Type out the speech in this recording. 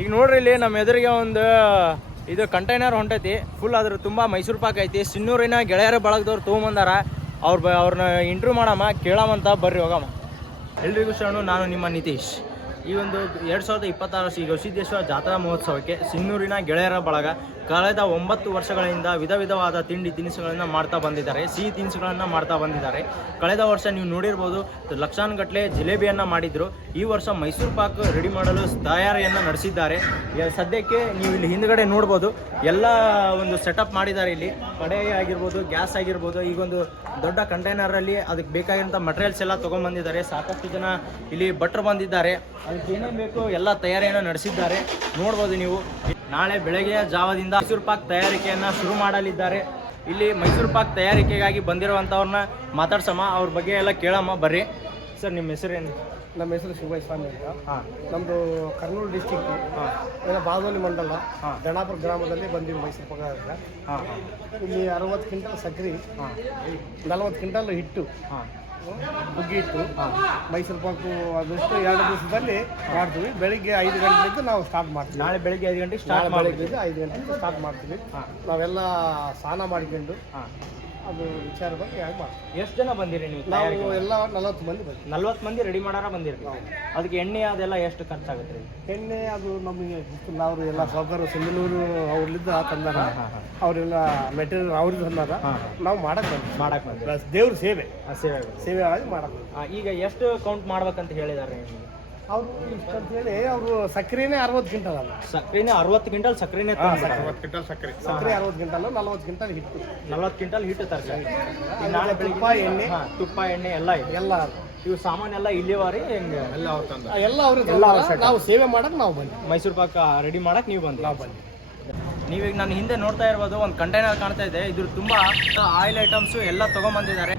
ಈಗ ನೋಡ್ರಿ ಇಲ್ಲಿ ನಮ್ಮ ಎದುರಿಗೆ ಒಂದು, ಇದು ಕಂಟೈನರ್ ಹೊಂಟೈತಿ. ಫುಲ್ ಅದ್ರ ತುಂಬ ಮೈಸೂರು ಪಾಕ್ ಐತಿ. ಸಿನ್ನೂರಿನ ಗೆಳೆಯರ ಬಳಗದವ್ರು ತೊಗೊಂಬಂದಾರ. ಅವ್ರ ಬ ಅವ್ರನ್ನ ಇಂಟ್ರ್ಯೂ ಮಾಡಮ್ಮ ಕೇಳಾಮಂತ ಬರ್ರಿ ಹೋಗಮ್ಮ. ಎಲ್ರಿಗೂ ಶರಣು, ನಾನು ನಿಮ್ಮ ನಿತೀಶ್. ಈ ಒಂದು ಎರಡು ಸಾವಿರದ ಇಪ್ಪತ್ತಾರು ಶ್ರೀ ಗವಿಸಿದ್ದೇಶ್ವರ ಜಾತ್ರಾ ಮಹೋತ್ಸವಕ್ಕೆ ಸಿನ್ನೂರಿನ ಗೆಳೆಯರ ಬಳಗ ಕಳೆದ ಒಂಬತ್ತು ವರ್ಷಗಳಿಂದ ವಿಧ ವಿಧವಾದ ತಿಂಡಿ ತಿನಿಸುಗಳನ್ನು ಮಾಡ್ತಾ ಬಂದಿದ್ದಾರೆ, ಸಿಹಿ ತಿನಿಸುಗಳನ್ನು ಮಾಡ್ತಾ ಬಂದಿದ್ದಾರೆ. ಕಳೆದ ವರ್ಷ ನೀವು ನೋಡಿರ್ಬೋದು, ಲಕ್ಷಾನುಗಟ್ಟಲೆ ಜಿಲೇಬಿಯನ್ನು ಮಾಡಿದ್ರು. ಈ ವರ್ಷ ಮೈಸೂರು ಪಾಕ್ ರೆಡಿ ಮಾಡಲು ತಯಾರಿಯನ್ನು ನಡೆಸಿದ್ದಾರೆ. ಸದ್ಯಕ್ಕೆ ನೀವು ಇಲ್ಲಿ ಹಿಂದ್ಗಡೆ ನೋಡ್ಬೋದು, ಎಲ್ಲ ಒಂದು ಸೆಟಪ್ ಮಾಡಿದ್ದಾರೆ ಇಲ್ಲಿ. ಕಡೆ ಆಗಿರ್ಬೋದು, ಗ್ಯಾಸ್ ಆಗಿರ್ಬೋದು ಈಗೊಂದು ದೊಡ್ಡ ಕಂಟೈನರಲ್ಲಿ ಅದಕ್ಕೆ ಬೇಕಾಗಿರೋಂಥ ಮಟೀರಿಯಲ್ಸ್ ಎಲ್ಲ ತೊಗೊಂಡ್ಬಂದಿದ್ದಾರೆ. ಸಾಕಷ್ಟು ಜನ ಇಲ್ಲಿ ಭಟ್ರು ಬಂದಿದ್ದಾರೆ. ಅದಕ್ಕೆ ಏನೇನು ಬೇಕು ಎಲ್ಲ ತಯಾರಿಯನ್ನು ನಡೆಸಿದ್ದಾರೆ. ನೋಡ್ಬೋದು ನೀವು. ನಾಳೆ ಬೆಳಗ್ಗೆಯ ಜಾವದಿಂದ ಮೈಸೂರು ಪಾಕ್ ತಯಾರಿಕೆಯನ್ನು ಶುರು ಮಾಡಲಿದ್ದಾರೆ. ಇಲ್ಲಿ ಮೈಸೂರು ಪಾಕ್ ತಯಾರಿಕೆಗಾಗಿ ಬಂದಿರುವಂಥವ್ರನ್ನ ಮಾತಾಡ್ಸಮ್ಮ. ಅವ್ರ ಬಗ್ಗೆ ಎಲ್ಲ ಕೇಳಮ್ಮ ಬರ್ರಿ. ಸರ್ ನಿಮ್ಮ ಹೆಸರೇನು? ನಮ್ಮ ಹೆಸರು ಶಿವಭಾಯ್ ಸ್ವಾಮಿ ಅಂತ. ಹಾಂ. ನಮ್ಮದು ಕರ್ನೂಲು ಡಿಸ್ಟಿಕ್ ಬಾದೋಲಿ ಮಂಡಲ. ಹಾ. ದಣಾಪುರ ಗ್ರಾಮದಲ್ಲಿ ಬಂದಿವಿ ಮೈಸೂರು ಪಕ್ಕ ಹಾಂ ಹಾಂ. ಇಲ್ಲಿ ಅರವತ್ತು ಕ್ವಿಂಟಲ್ ಸಕ್ರೆ ಹಾಂ. ನಲವತ್ತು ಕ್ವಿಂಟಲ್ ಹಿಟ್ಟು. ಹಿಟ್ಟು ಮೈಸೂರು ಪಾಕು ಅದಷ್ಟು ಎರಡು ದಿವಸದಲ್ಲಿ ಮಾಡ್ತೀವಿ. ಬೆಳಿಗ್ಗೆ ಐದು ಗಂಟೆಗೆ ನಾವು ಸ್ಟಾರ್ಟ್ ಮಾಡ್ತೀವಿ. ನಾಳೆ ಬೆಳಿಗ್ಗೆ ಐದು ಗಂಟೆಗೆ ಸ್ಟಾರ್ಟ್ ಮಾಡಿದ್ವಿ ಐದು ಗಂಟೆಗೆ ಸ್ಟಾರ್ಟ್ ಮಾಡ್ತೀವಿ. ನಾವೆಲ್ಲ ಸ್ನಾನ ಮಾಡಿಕೊಂಡು ಅದು ವಿಚಾರ ಬಗ್ಗೆ ಹೇಗೆ ಮಾಡ್ತೀವಿ. ಎಷ್ಟು ಜನ ಬಂದಿರಿ ನೀವು ನಾವು ಎಲ್ಲ ನಲವತ್ತು ಮಂದಿ ಬಂದ್ವಿ. ನಲ್ವತ್ತು ಮಂದಿ ರೆಡಿ ಮಾಡಾರ ಬಂದಿರಿ? ಅದಕ್ಕೆ ಎಣ್ಣೆ ಅದೆಲ್ಲ ಎಷ್ಟು ಖರ್ಚಾಗುತ್ತೆ? ರೀ ಎಣ್ಣೆ ಅದು ನಮಗೆ ಅವರು ಎಲ್ಲ ಸಾವುಕಾರ ಸಿಂಧನೂರು ಅವ್ರಲ್ಲಿದ್ದ ತಂದಾರ ಅವರೆಲ್ಲ ಮೆಟೀರಿಯಲ್ ಅವ್ರಿಗೆ ತಂದಾರ ನಾವು ಮಾಡಕ್ ಬಂದ್ವಿ. ಮಾಡಕ್ಕೆ ಬಂದಿರಿ. ದೇವ್ರ ಸೇವೆ. ಆ, ಸೇವೆ ಆಗುತ್ತೆ. ಸೇವೆ ಆಗಿ ಮಾಡಕ್ ಬಂದ್ವಿ. ಆ, ಈಗ ಎಷ್ಟು ಕೌಂಟ್ ಮಾಡ್ಬೇಕಂತ ಹೇಳಿದಾರೆ ನಿಮಗೆ? ಅವರು ಇಷ್ಟ ಅಂತ ಹೇಳಿ ಅವರು ಸಕ್ಕರೆನೇ ಅರವತ್ತು ಕ್ವಿಂಟಲ್ ಅಲ್ಲ. ಸಕ್ಕರೆನೇ ಅರವತ್ತು ಕ್ವಿಂಟಲ್ ಸಕ್ಕರೆನೇ ಕ್ವಿಂಟಲ್ ಸಕ್ಕರೆ ಸಕ್ಕರೆ ಅರವತ್ತು ಕ್ವಿಂಟಲ್ ನಲವತ್ತು ಕ್ವಿಂಟಲ್ ಹಿಟ್ಟು. ನಲ್ವತ್ತು ಕ್ವಿಂಟಲ್ ಹಿಟ್ಟು ತರ್ತಾರೆ. ನಾಳೆ ತುಪ್ಪ, ಎಣ್ಣೆ. ತುಪ್ಪ ಎಣ್ಣೆ ಎಲ್ಲ ಎಲ್ಲ ಇವು ಸಾಮಾನೆಲ್ಲ ಇಲ್ಲಿವಾರಿ ಹೆಂಗೆ ಎಲ್ಲ ಅವ್ರಿಗೆ ನಾವು ಸೇವೆ ಮಾಡಕ್ ನಾವು ಬಂದ್ವಿ. ಮೈಸೂರು ಪಾಕ ರೆಡಿ ಮಾಡಕ್ ನೀವು ಬಂದ್ ನಾವು ಬಂದ್ವಿ. ನೀವೀಗ ನಾನು ಹಿಂದೆ ನೋಡ್ತಾ ಇರ್ಬೋದು ಒಂದು ಕಂಟೈನರ್ ಕಾಣ್ತಾ ಇದೆ. ಇದ್ರ ತುಂಬಾ ಆಯಿಲ್ ಐಟಮ್ಸ್ ಎಲ್ಲ ತಗೊಂಬಂದಿದ್ದಾರೆ.